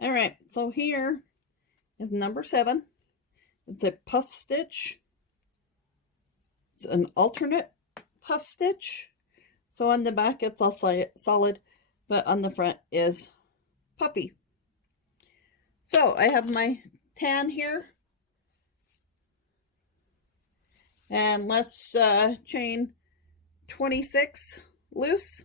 All right, so here is number 7. It's a puff stitch. It's an alternate puff stitch. So on the back it's all solid, but on the front is puffy. So I have my tan here. And let's chain 26 loose.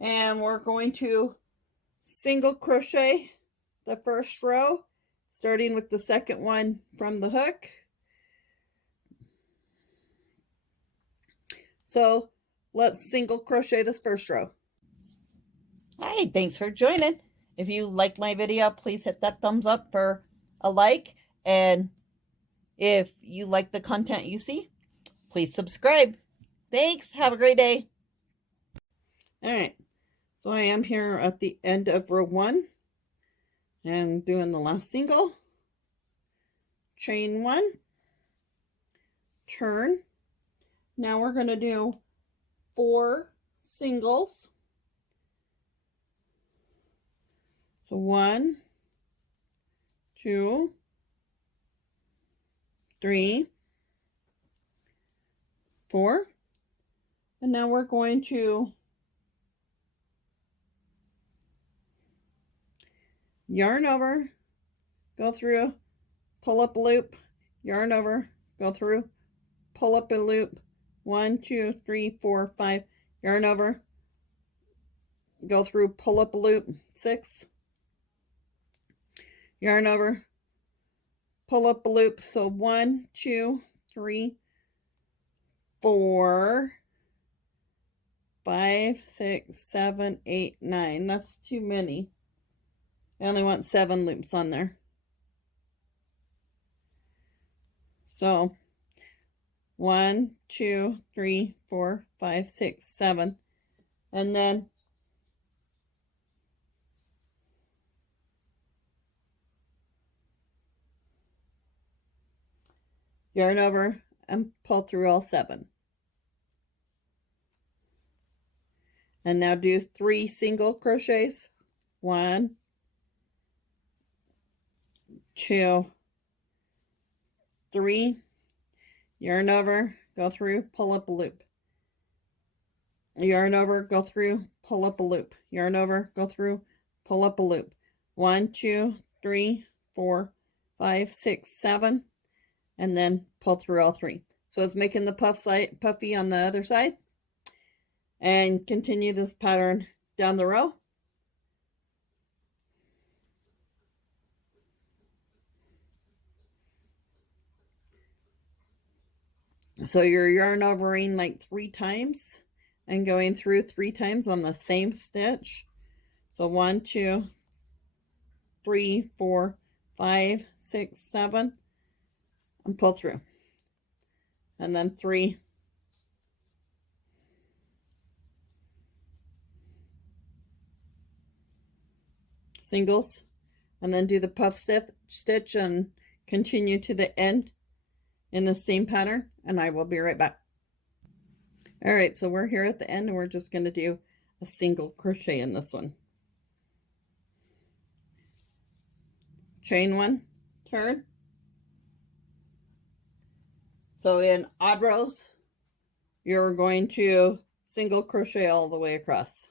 And we're going to single crochet the first row, starting with the second one from the hook. So let's single crochet this first row. Hi, thanks for joining. If you like my video, please hit that thumbs up for a like. And if you like the content you see, please subscribe. Thanks. Have a great day. All right. So I am here at the end of row 1 and doing the last single. Chain 1, turn. Now we're going to do 4 singles. So 1, 2, 3, 4. And now we're going to yarn over, go through, pull up a loop, yarn over, go through, pull up a loop, 1, 2, 3, 4, 5, yarn over, go through, pull up a loop, 6, yarn over, pull up a loop. So 1, 2, 3, 4, 5, 6, 7, 8, 9. That's too many. I only want 7 loops on there. So 1, 2, 3, 4, 5, 6, 7. And then yarn over and pull through all 7. And now do 3 single crochets. 1, 2, 3, yarn over, go through, pull up a loop, yarn over, go through, pull up a loop, yarn over, go through, pull up a loop, 1, 2, 3, 4, 5, 6, 7, and then pull through all 3. So it's making the puffy on the other side, and continue this pattern down the row. So you're yarn overing like 3 times and going through 3 times on the same stitch. So 1, 2, 3, 4, 5, 6, 7, and pull through. And then 3. Singles, and then do the puff stitch and continue to the end in the same pattern, and I will be right back. All right, so we're here at the end and we're just going to do a single crochet in this one. Chain 1, turn. So in odd rows, you're going to single crochet all the way across.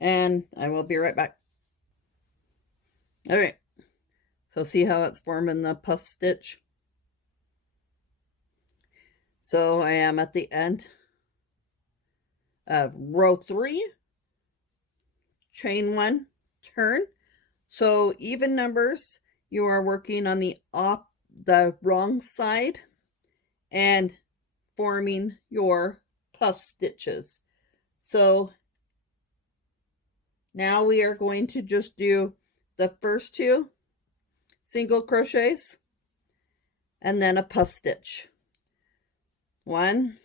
And I will be right back. All right, so see how it's forming the puff stitch? So I am at the end of row 3, chain 1, turn. So even numbers, you are working on the wrong side and forming your puff stitches. So now we are going to just do the first 2 single crochets and then a puff stitch. 1,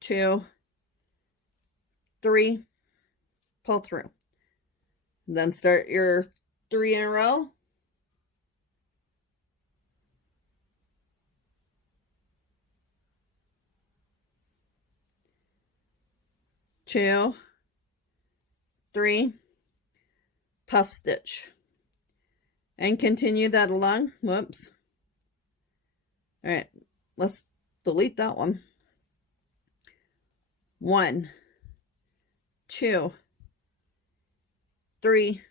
2, 3, pull through. And then start your 3 in a row. Two, 3, puff stitch, and continue that along. Whoops. All right, let's delete that one. 1, 2, 3,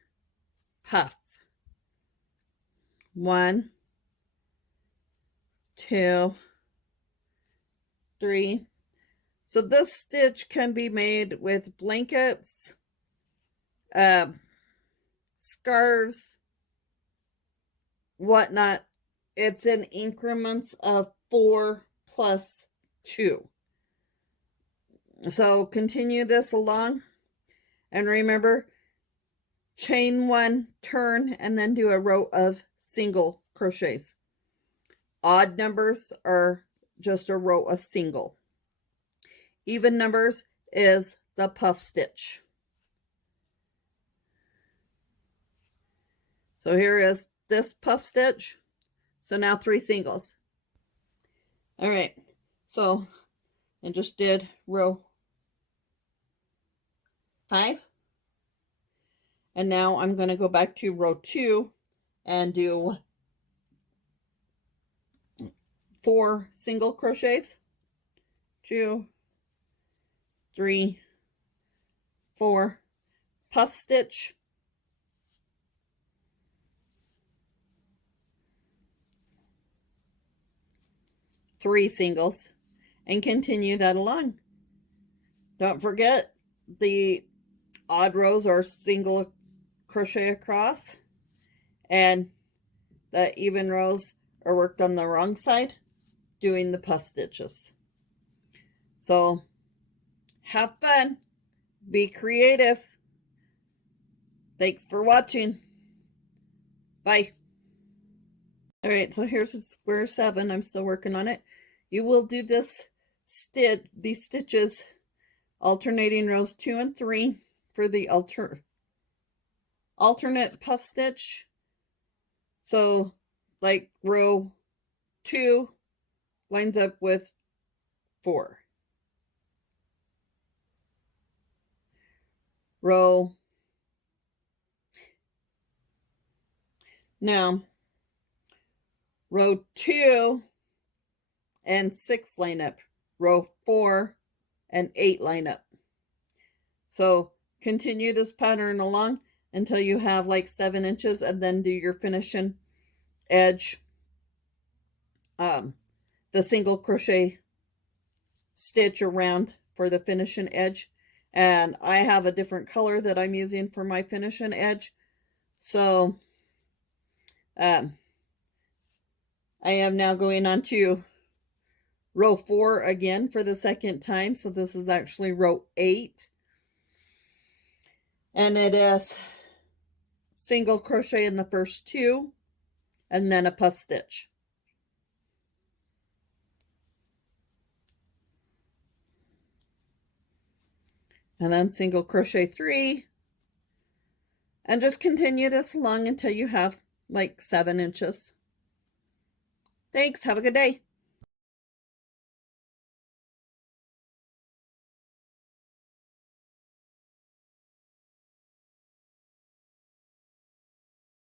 puff. 1, 2, 3. So this stitch can be made with blankets, scarves, whatnot. It's in increments of 4 plus 2. So continue this along, and remember, chain 1, turn, and then do a row of single crochets. Odd numbers are just a row of single. Even numbers is the puff stitch. So here is this puff stitch. So now 3 singles. All right, so I just did row 5. And now I'm going to go back to row 2 and do 4 single crochets. 2, 3, 4, puff stitch, 3 singles, and continue that along. Don't forget, the odd rows are single crochet across, and the even rows are worked on the wrong side, doing the puff stitches. So have fun, be creative. Thanks for watching. Bye. All right, so here's square 7. I'm still working on it. You will do these stitches, alternating rows 2 and 3 for the alternate puff stitch. So like row 2 lines up with 4. Now row 2 and 6 line up. Row 4 and 8 line up. So continue this pattern along until you have like 7 inches, and then do your finishing edge, the single crochet stitch around for the finishing edge. And I have a different color that I'm using for my finishing edge. So I am now going on to row 4 again for the second time. So this is actually row 8. And it is single crochet in the first 2 and then a puff stitch. And then single crochet 3, and just continue this along until you have like 7 inches. Thanks. Have a good day.